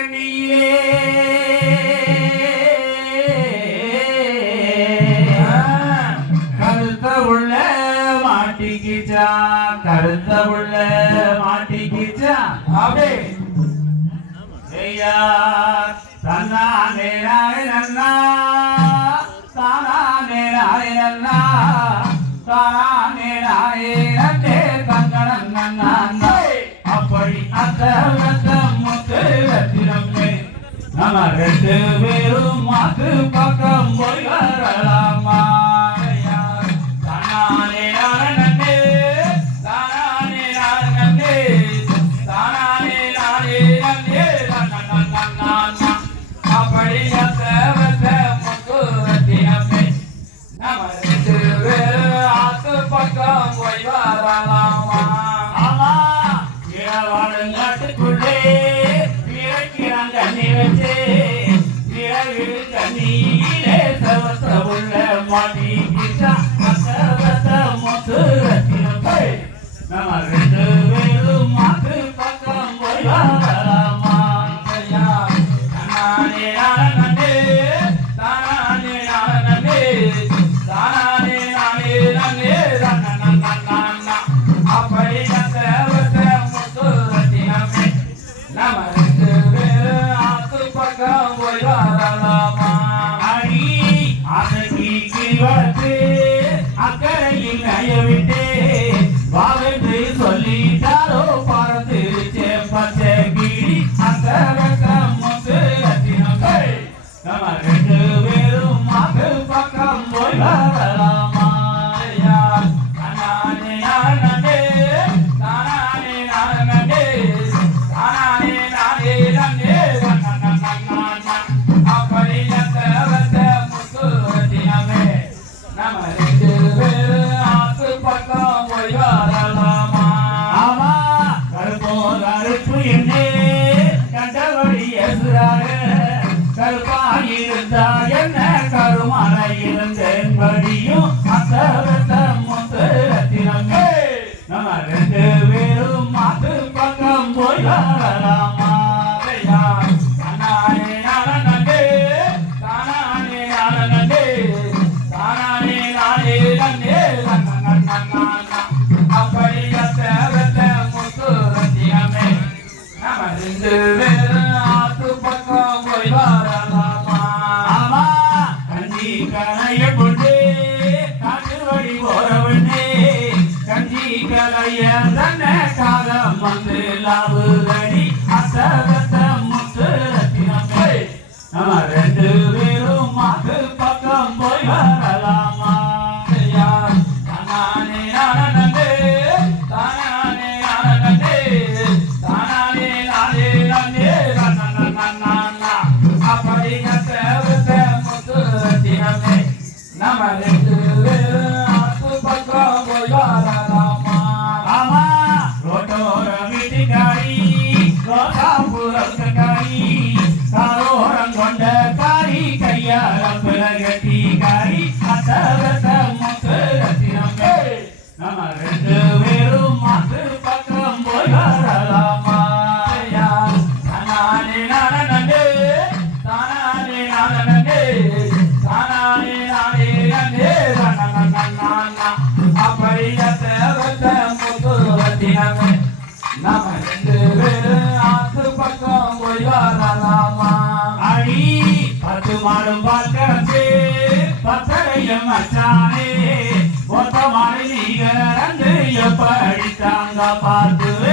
கண்ணியே கருத்த உள்ள மாட்டிக்கிச்சா கருத்த உள்ள மாட்டிக்கிச்சா. அப்படியே ஐயா தன்னா நேராய் நன்னா தானா அப்படி அந்த நம்ம ரெண்டு பேரும் மாத்து பக்கம் போய் வரலாமா? Um, கருப்பு என்று கண்டபடி எசுறாக கருப்பாயிருந்தா என்ன? கருமான இருந்தபடியும் அந்த பக்கம் போய் வரலாம் காலம் வந்து லாபுகடி அசகத்த முத்து ரத்தினமே நம்ம ரெண்டு பேரும் மாக்கு பக்கம் போய் வரலாமா? தானானே நடந்தே மாடும் பார்க்கறது பத்தரையும் மச்சானே ஒத்த மாடு நீங்க ரெண்டு எப்படித்தாங்க பார்த்து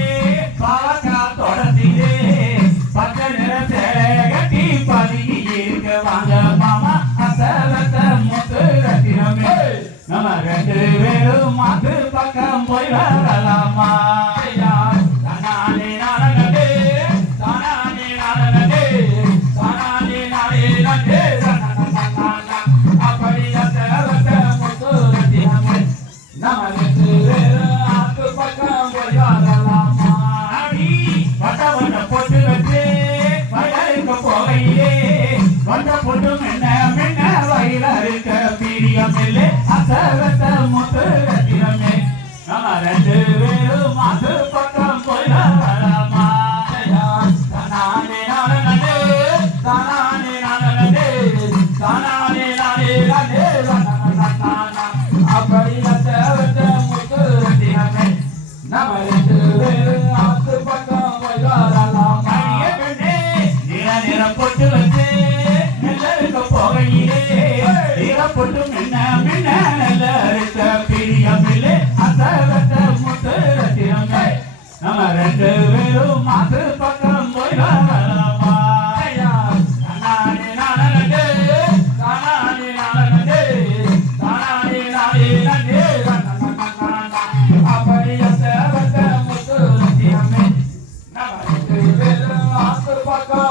திருவேலுமாக்கு பக்கம் போய் வரலாமா? Now நிறம் போட்டு வந்து எல்லாருக்கும் போகையிலே. நிறம் போட்டு மின்ன மின்ன நல்ல இருக்க பிரியமில்லை அசலத்த முத்து ரத்தினங்க நம்ம ரெண்டு பேரும் மாத்து பக்கம் போய் வரலாமா கண்ணாடி நாளே கண்ணாடி நாளே கண்ணாடி நாளே அப்படியே சேவத்த முத்து ரத்தினமே. நம்ம ரெண்டு பேரும் மாத்து பக்கம்